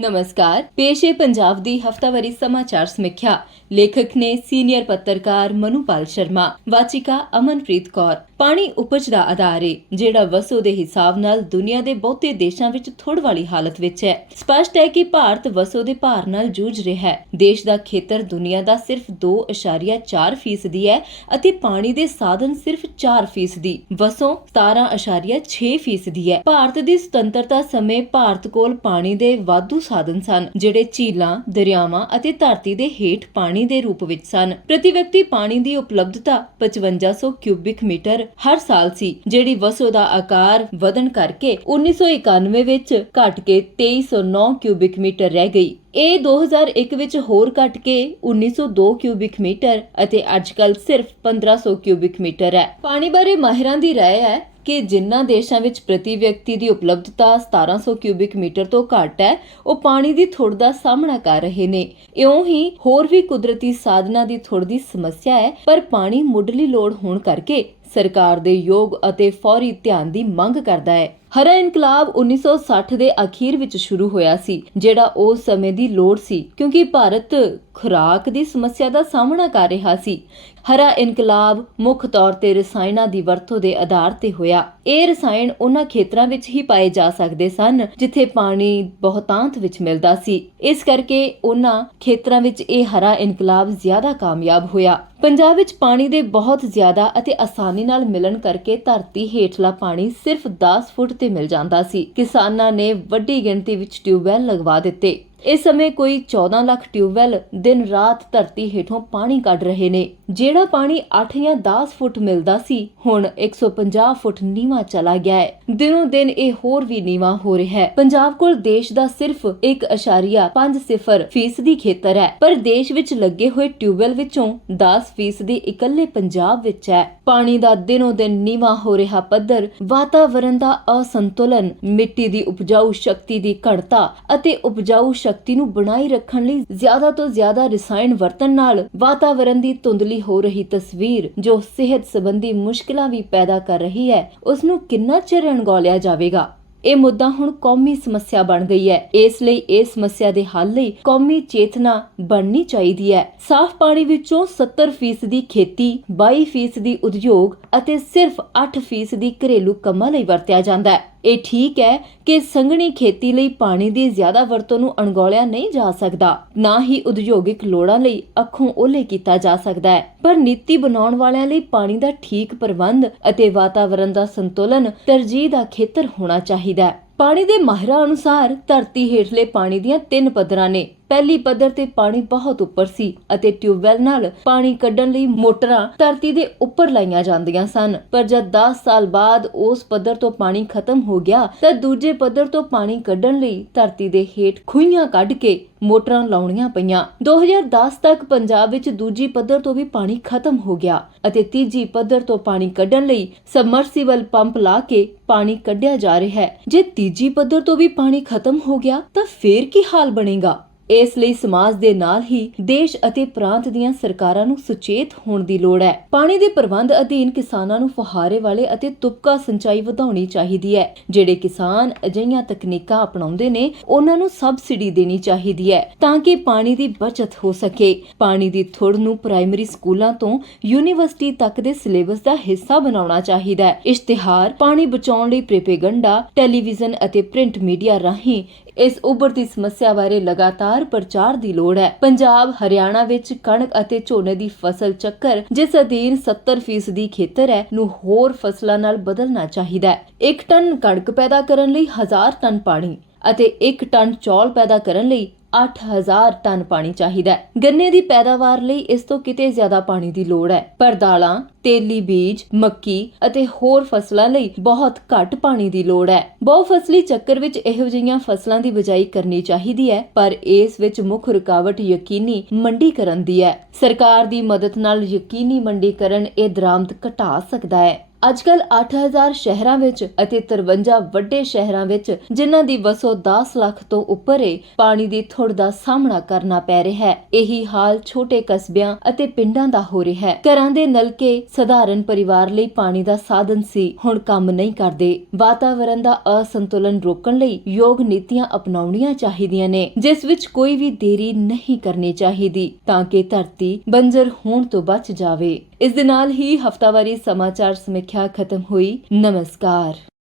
ਨਮਸਕਾਰ। ਪੇਸ਼ ਹੈ ਪੰਜਾਬ ਦੀ ਹਫਤਾਵਾਰੀ ਸਮਾਚਾਰ ਸਮੀਖਿਆ। ਲੇਖਕ ਨੇ ਸੀਨੀਅਰ ਪੱਤਰਕਾਰ ਮਨੂਪਾਲ ਸ਼ਰਮਾ, ਵਾਚਿਕਾ ਅਮਨਪ੍ਰੀਤ ਕੌਰ ਪਾਣੀ ਉਪਜ ਦਾ ਆਧਾਰ ਹੈ ਜਿਹੜਾ ਵਸੋਂ ਦੇ ਹਿਸਾਬ ਨਾਲ ਦੁਨੀਆ ਦੇ ਬਹੁਤੇ ਦੇਸ਼ਾਂ ਵਿੱਚ ਥੋੜ ਵਾਲੀ ਹਾਲਤ ਵਿੱਚ ਹੈ। ਸਪਸ਼ਟ ਹੈ ਕਿ ਭਾਰਤ ਵਸੋ ਦੇ ਭਾਰ ਨਾਲ ਜੂਝ ਰਿਹਾ ਹੈ। ਦੇਸ਼ ਦਾ ਖੇਤਰ ਦੁਨੀਆ ਦਾ ਸਿਰਫ 2.4 ਫੀਸਦੀ ਹੈ ਅਤੇ ਪਾਣੀ ਦੇ ਸਾਧਨ ਸਿਰਫ 4 ਫੀਸਦੀ। ਵਸੋਂ 17.6 ਫੀਸਦੀ ਹੈ। ਭਾਰਤ ਦੀ ਸੁਤੰਤਰਤਾ ਸਮੇਂ ਭਾਰਤ ਕੋਲ ਪਾਣੀ ਦੇ ਵਾਧੂ ਸਾਧਨ ਸਨ, ਜਿਹੜੇ ਝੀਲਾਂ, ਦਰਿਆਵਾਂ ਅਤੇ ਧਰਤੀ ਦੇ ਹੇਠ ਪਾਣੀ ਦੇ ਰੂਪ ਵਿੱਚ ਸਨ। ਪ੍ਰਤੀ ਵਿਅਕਤੀ ਪਾਣੀ ਦੀ ਉਪਲਬਧਤਾ 5500 ਕਿਊਬਿਕ ਮੀਟਰ ਹਰ ਸਾਲ ਸੀ ਜਿਹੜੀ ਵਸੋਂ ਦਾ ਆਕਾਰ ਵਧਣ ਕਰਕੇ 1991 ਵਿੱਚ ਘਟ ਕੇ 2309 ਕਿਊਬਿਕ ਮੀਟਰ ਰਹਿ ਗਈ ਇਹ 2001 ਵਿੱਚ ਹੋਰ ਘਟ ਕੇ 1902 ਕਿਊਬਿਕ ਮੀਟਰ ਅਤੇ ਅੱਜਕੱਲ ਸਿਰਫ 1500 ਕਿਊਬਿਕ ਮੀਟਰ ਹੈ ਪਾਣੀ ਬਾਰੇ ਮਾਹਿਰਾਂ ਦੀ رائے ਹੈ ਕਿ ਜਿਨ੍ਹਾਂ ਦੇਸ਼ਾਂ ਵਿੱਚ ਪ੍ਰਤੀ ਵਿਅਕਤੀ ਦੀ ਉਪਲਬਧਤਾ 1700 ਕਿਊਬਿਕ ਮੀਟਰ ਤੋਂ ਘੱਟ ਹੈ ਉਹ ਪਾਣੀ ਦੀ ਥੁੜ ਦਾ ਸਾਹਮਣਾ ਕਰ ਰਹੇ ਨੇ ਇਉਂ ਹੀ ਹੋਰ ਵੀ ਕੁਦਰਤੀ ਸਾਧਨਾਂ ਦੀ ਥੁੜ ਦੀ ਸਮੱਸਿਆ ਹੈ ਪਰ ਪਾਣੀ ਮੁੱਢਲੀ ਲੋੜ ਹੋਣ ਕਰਕੇ ਸਰਕਾਰ ਦੇ ਯੋਗ ਅਤੇ ਫੌਰੀ ਧਿਆਨ ਦੀ ਮੰਗ ਕਰਦਾ ਹੈ। ਹਰਾ ਇਨਕਲਾਬ 1960 ਦੇ ਅਖੀਰ ਵਿੱਚ ਸ਼ੁਰੂ ਹੋਇਆ ਸੀ, ਜਿਹੜਾ ਉਸ ਸਮੇਂ ਦੀ ਲੋੜ ਸੀ, ਕਿਉਂਕਿ ਭਾਰਤ ਖੁਰਾਕ ਦੀ ਸਮੱਸਿਆ ਦਾ ਸਾਹਮਣਾ ਕਰ ਰਿਹਾ ਸੀ। ਹਰਾ ਇਨਕਲਾਬ ਮੁੱਖ ਤੌਰ ਤੇ ਰਸਾਇਣਾਂ ਦੀ ਵਰਤੋਂ ਦੇ ਆਧਾਰ ਤੇ ਹੋਇਆ। ਇਹ ਰਸਾਇਣ ਉਹਨਾਂ ਖੇਤਰਾਂ ਵਿੱਚ ਹੀ ਪਾਏ ਜਾ ਸਕਦੇ ਸਨ, ਜਿੱਥੇ ਪਾਣੀ ਬਹੁਤਾਂਤ ਵਿੱਚ ਮਿਲਦਾ ਸੀ। ਇਸ ਕਰਕੇ ਉਹਨਾਂ ਖੇਤਰਾਂ ਵਿੱਚ ਇਹ ਹਰਾ ਇਨਕਲਾਬ ਜ਼ਿਆਦਾ ਕਾਮਯਾਬ ਹੋਇਆ। ਪੰਜਾਬ ਵਿੱਚ ਪਾਣੀ ਦੇ ਬਹੁਤ ਜ਼ਿਆਦਾ ਅਤੇ ਆਸਾਨੀ ਨਾਲ ਮਿਲਣ ਕਰਕੇ ਧਰਤੀ ਹੇਠਲਾ ਪਾਣੀ ਸਿਰਫ 10 ਫੁੱਟ ਮਿਲ ਜਾਂਦਾ ਸੀ। ਕਿਸਾਨਾਂ ਨੇ ਵੱਡੀ ਗਿਣਤੀ ਵਿੱਚ ਟਿਊਬਵੈੱਲ ਲਗਵਾ ਦਿੱਤੇ। ਇਸ ਸਮੇਂ ਕੋਈ 14 ਲੱਖ ਟਿਊਬਵੈੱਲ ਦਿਨ ਰਾਤ ਧਰਤੀ ਹੇਠੋਂ ਪਾਣੀ ਕੱਢ ਰਹੇ ਨੇ, ਜਿਹੜਾ ਪਾਣੀ 8 ਜਾਂ 10 ਫੁੱਟ ਮਿਲਦਾ ਸੀ, ਹੁਣ 150 ਫੁੱਟ ਨੀਵਾ ਚਲਾ ਗਿਆ ਹੈ। ਦਿਨੋਂ ਦਿਨ ਇਹ ਹੋਰ ਵੀ ਨੀਵਾ ਹੋ ਰਿਹਾ ਹੈ। ਪੰਜਾਬ ਕੋਲ ਦੇਸ਼ ਦਾ ਸਿਰਫ 1.50 ਫੀਸਦੀ ਖੇਤਰ ਹੈ, ਪਰ ਦੇਸ਼ ਵਿੱਚ ਲੱਗੇ ਹੋਏ ਟਿਊਬਵੈੱਲ ਵਿੱਚੋਂ 10 ਫੀਸਦੀ ਇਕੱਲੇ ਪੰਜਾਬ ਵਿੱਚ ਹੈ। ਪਾਣੀ ਦਾ ਦਿਨੋਂ ਦਿਨ ਨੀਵਾ ਹੋ ਰਿਹਾ ਪੱਧਰ ਵਾਤਾਵਰਣ ਦਾ ਅਸੰਤੁਲਨ, ਮਿੱਟੀ ਦੀ ਉਪਜਾਊ ਸ਼ਕਤੀ ਦੀ ਘਟਤਾ ਅਤੇ ਉਪਜਾਊ ਸ਼ਕਤੀ ਨੂੰ ਬਣਾਈ ਰੱਖਣ ਲਈ ਜ਼ਿਆਦਾ ਤੋਂ ਜ਼ਿਆਦਾ ਰਸਾਇਣ ਵਰਤਣ ਨਾਲ ਵਾਤਾਵਰਣ ਦੀ ਧੁੰਦਲੀ ਹੋ ਰਹੀ ਤਸਵੀਰ, ਜੋ ਸਿਹਤ ਸੰਬੰਧੀ ਮੁਸ਼ਕਲਾਂ ਵੀ ਪੈਦਾ ਕਰ ਰਹੀ ਹੈ ਉਸ ਨੂੰ ਕਿੰਨਾ ਚਿਰ ਅਣਗੌਲਿਆ ਜਾਵੇਗਾ? ਇਹ ਮੁੱਦਾ ਹੁਣ ਕੌਮੀ ਸਮੱਸਿਆ ਬਣ ਗਈ ਹੈ। ਇਸ ਲਈ ਇਸ ਸਮੱਸਿਆ ਦੇ ਹੱਲ ਲਈ ਕੌਮੀ ਚੇਤਨਾ ਬਣਨੀ ਚਾਹੀਦੀ ਹੈ। ਸਾਫ਼ ਪਾਣੀ ਵਿੱਚੋਂ 70% ਦੀ ਖੇਤੀ 22% ਦੀ ਉਦਯੋਗ ਅਤੇ ਸਿਰਫ 8% ਦੀ ਘਰੇਲੂ ਕੰਮਾਂ ਲਈ ਵਰਤਿਆ ਜਾਂਦਾ ਹੈ। ਇਹ ਠੀਕ ਹੈ ਕਿ ਸੰਘਣੀ ਖੇਤੀ ਲਈ ਪਾਣੀ ਦੀ ਜ਼ਿਆਦਾ ਵਰਤੋਂ ਨੂੰ ਅਣਗੌਲਿਆ ਨਹੀਂ ਜਾ ਸਕਦਾ, ਨਾ ਹੀ ਉਦਯੋਗਿਕ ਲੋੜਾਂ ਲਈ ਅੱਖੋਂ ਓਲੇ ਕੀਤਾ ਜਾ ਸਕਦਾ ਹੈ। ਪਰ ਨੀਤੀ ਬਣਾਉਣ ਵਾਲਿਆਂ ਲਈ ਪਾਣੀ ਦਾ ਠੀਕ ਪ੍ਰਬੰਧ ਅਤੇ ਵਾਤਾਵਰਣ ਦਾ ਸੰਤੁਲਨ ਤਰਜੀਹ ਦਾ ਖੇਤਰ ਹੋਣਾ ਚਾਹੀਦਾ ਹੈ। ਪਾਣੀ ਦੇ ਮਾਹਿਰਾਂ ਅਨੁਸਾਰ ਧਰਤੀ ਹੇਠਲੇ ਪਾਣੀ ਦੀਆਂ ਤਿੰਨ ਪੱਧਰਾਂ ਨੇ। ਪਹਿਲੀ ਪੱਧਰ ਤੇ ਪਾਣੀ ਬਹੁਤ ਉੱਪਰ ਸੀ ਅਤੇ ਟਿਊਬਵੈੱਲ ਨਾਲ ਪਾਣੀ ਕੱਢਣ ਲਈ ਮੋਟਰਾਂ ਧਰਤੀ ਦੇ ਉੱਪਰ ਲਾਈਆਂ ਜਾਂਦੀਆਂ ਸਨ। ਪਰ ਜਦ 10 ਸਾਲ ਬਾਅਦ ਉਸ ਪੱਧਰ ਤੋਂ ਪਾਣੀ ਖਤਮ ਹੋ ਗਿਆ, ਤਾਂ ਦੂਜੇ ਪੱਧਰ ਤੋਂ ਪਾਣੀ ਕੱਢਣ ਲਈ ਧਰਤੀ ਦੇ ਹੇਠ ਖੂਹੀਆਂ ਕੱਢ ਕੇ ਮੋਟਰਾਂ ਲਾਉਣੀਆਂ ਪਈਆਂ। 2010 ਤੱਕ ਪੰਜਾਬ ਵਿੱਚ ਦੂਜੀ ਪੱਧਰ ਤੋਂ ਵੀ ਪਾਣੀ ਖਤਮ ਹੋ ਗਿਆ ਅਤੇ ਤੀਜੀ ਪੱਧਰ ਤੋਂ ਪਾਣੀ ਕੱਢਣ ਲਈ ਸਬਮਰਸੀਬਲ ਪੰਪ ਲਾ ਕੇ ਪਾਣੀ ਕੱਢਿਆ ਜਾ ਰਿਹਾ ਹੈ। ਜੇ ਤੀਜੀ ਪੱਧਰ ਤੋਂ ਵੀ ਪਾਣੀ ਖਤਮ ਹੋ ਗਿਆ, ਤਾਂ ਫੇਰ ਕੀ ਹਾਲ ਬਣੇਗਾ? ਇਸ ਲਈ ਸਮਾਜ ਦੇ ਨਾਲ ਹੀ ਦੇਸ਼ ਅਤੇ ਪ੍ਰਾਂਤ ਦੀਆਂ ਸਰਕਾਰਾਂ ਨੂੰ ਸੁਚੇਤ ਹੋਣ ਦੀ ਲੋੜ ਹੈ। ਪਾਣੀ ਦੇ ਪ੍ਰਬੰਧ ਅਧੀਨ ਕਿਸਾਨਾਂ ਨੂੰ ਫੁਹਾਰੇ ਵਾਲੇ ਅਤੇ ਤੁਪਕਾ ਸਿੰਚਾਈ ਵਧਾਉਣੀ ਚਾਹੀਦੀ ਹੈ। ਜਿਹੜੇ ਕਿਸਾਨ ਅਜਿਹੀਆਂ ਤਕਨੀਕਾਂ ਅਪਣਾਉਂਦੇ ਨੇ, ਉਹਨਾਂ ਨੂੰ ਸਬਸਿਡੀ ਦੇਣੀ ਚਾਹੀਦੀ ਹੈ ਤਾਂ ਕਿ ਪਾਣੀ ਦੀ ਬਚਤ ਹੋ ਸਕੇ। ਪਾਣੀ ਦੀ ਥੁੜ ਨੂੰ ਪ੍ਰਾਇਮਰੀ ਸਕੂਲਾਂ ਤੋਂ ਯੂਨੀਵਰਸਿਟੀ ਤੱਕ ਦੇ ਸਿਲੇਬਸ ਦਾ ਹਿੱਸਾ ਬਣਾਉਣਾ ਚਾਹੀਦਾ ਹੈ। ਇਸ਼ਤਿਹਾਰ, ਪਾਣੀ ਬਚਾਉਣ ਲਈ ਪ੍ਰੋਪੇਗੈਂਡਾ, ਟੈਲੀਵਿਜ਼ਨ ਅਤੇ ਪ੍ਰਿੰਟ ਮੀਡੀਆ ਰਾਹੀਂ ਇਸ ਉੱਭਰਦੀ ਸਮੱਸਿਆ ਬਾਰੇ ਲਗਾਤਾਰ ਪ੍ਰਚਾਰ ਦੀ ਲੋੜ ਹੈ। ਪੰਜਾਬ, ਹਰਿਆਣਾ ਵਿੱਚ ਕਣਕ ਅਤੇ ਝੋਨੇ ਦੀ ਫਸਲ ਚੱਕਰ, ਜਿਸ ਅਧੀਨ 70% ਦੀ ਖੇਤਰ ਹੈ, ਨੂੰ ਹੋਰ ਫਸਲਾਂ ਨਾਲ ਬਦਲਣਾ ਚਾਹੀਦਾ ਹੈ। 1 ਟਨ ਕਣਕ ਪੈਦਾ ਕਰਨ ਲਈ 1000 ਟਨ ਪਾਣੀ ਅਤੇ 1 ਟਨ ਚੌਲ ਪੈਦਾ ਕਰਨ ਲਈ 8000 ਟਨ ਪਾਣੀ ਚਾਹੀਦਾ ਹੈ। ਗੰਨੇ ਦੀ ਪੈਦਾਵਾਰ ਲਈ ਇਸ ਤੋਂ ਕਿਤੇ ਜ਼ਿਆਦਾ ਪਾਣੀ ਦੀ ਲੋੜ ਹੈ। ਪਰ ਦਾਲਾਂ ਤੇਲੀ ਬੀਜ, ਮੱਕੀ ਅਤੇ ਹੋਰ ਫਸਲਾਂ ਲਈ ਬਹੁਤ ਘੱਟ ਪਾਣੀ ਦੀ ਲੋੜ ਹੈ। ਬਹੁ ਫਸਲੀ ਚੱਕਰ ਵਿੱਚ ਇਹੋ ਜਿਹੀਆਂ ਫਸਲਾਂ ਦੀ ਬਿਜਾਈ ਕਰਨੀ ਚਾਹੀਦੀ ਹੈ, ਪਰ ਇਸ ਵਿੱਚ ਮੁੱਖ ਰੁਕਾਵਟ ਯਕੀਨੀ ਮੰਡੀਕਰਨ ਦੀ ਹੈ। ਸਰਕਾਰ ਦੀ ਮਦਦ ਨਾਲ ਯਕੀਨੀ ਮੰਡੀਕਰਨ ਇਹ ਦਰਾਮਦ ਘਟਾ ਸਕਦਾ ਹੈ। ਅੱਜਕੱਲ 8000 ਸ਼ਹਿਰਾਂ ਵਿੱਚ ਅਤੇ 53 ਵੱਡੇ ਸ਼ਹਿਰਾਂ ਵਿੱਚ ਜਿਨ੍ਹਾਂ ਦੀ ਵਸੋਂ 10 ਲੱਖ ਤੋਂ ਉੱਪਰ ਹੈ ਪਾਣੀ ਦੀ ਥੁੜ ਦਾ ਸਾਹਮਣਾ ਕਰਨਾ ਪੈ ਰਿਹਾ ਹੈ। ਇਹੀ ਹਾਲ ਛੋਟੇ ਕਸਬਿਆਂ ਅਤੇ ਪਿੰਡਾਂ ਦਾ ਹੋ ਰਿਹਾ ਹੈ। ਘਰਾਂ ਦੇ ਨਲਕੇ ਸਧਾਰਨ ਪਰਿਵਾਰ ਲਈ ਪਾਣੀ ਦਾ ਸਾਧਨ ਸੀ, ਹੁਣ ਕੰਮ ਨਹੀਂ ਕਰਦੇ। ਵਾਤਾਵਰਣ ਦਾ ਅਸੰਤੁਲਨ ਰੋਕਣ ਲਈ ਯੋਗ ਨੀਤੀਆਂ ਅਪਣਾਉਣੀਆਂ ਚਾਹੀਦੀਆਂ ਨੇ, ਜਿਸ ਵਿੱਚ ਕੋਈ ਵੀ ਦੇਰੀ ਨਹੀਂ ਕਰਨੀ ਚਾਹੀਦੀ, ਤਾਂ ਕਿ ਧਰਤੀ ਬੰਜਰ ਹੋਣ ਤੋਂ ਬਚ ਜਾਵੇ। ਇਸ ਦੇ ਨਾਲ ਹੀ ਹਫਤਾਵਾਰੀ ਸਮਾਚਾਰ ਸਮੀਖਿਆ ਖਤਮ ਹੋਈ। ਨਮਸਕਾਰ।